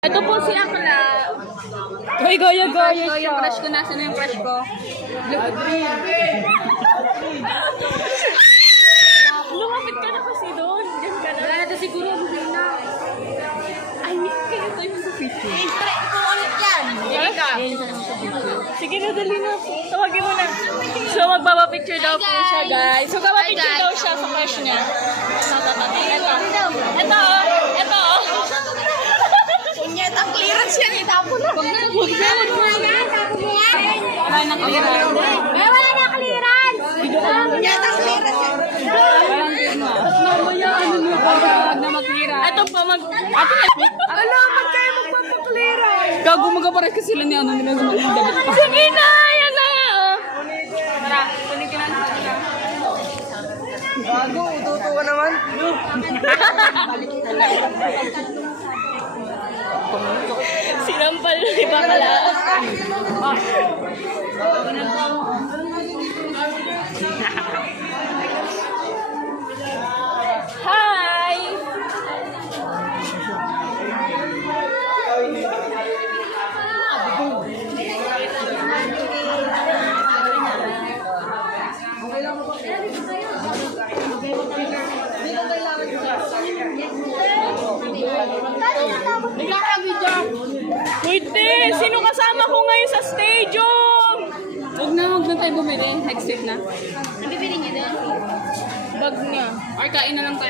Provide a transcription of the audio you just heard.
Ito po si Akla. Hoy, goya siya. Yung crush ko, nasa na yung crush ko? Lumapit ka na kasi doon. Diyan ka na. Wala na siguro, hindi na. Ay, kaya tayo sa picture. Siyempre, ikaw ulit yan. Hindi ka. Sige na, dali na. Tawagin mo na. So, magbaba-picture daw po siya, guys. So, magbaba-picture daw siya sa crush niya. Ito. Kunyat, ang clearance yan. Itapo na. Huwag na. Wala na clearance. Wala na clearance. Kunyat, ang clearance yan. Huwag na mag-clearance. Ito pa Ala, magkaya magpapaklearance. Gago magapares kasi sila ni ano nila sa mga damit pa. Sige na! Yan na! Tara, ulitin natin sila. Gago, ututo ka naman. Sinampal ni Bakala. Hi! Wait, sino kasama ko ngayon sa stadium? Huwag na tayo bumili. Next week na. Nabibili niya din. Bag niya. Or kain na lang tayo.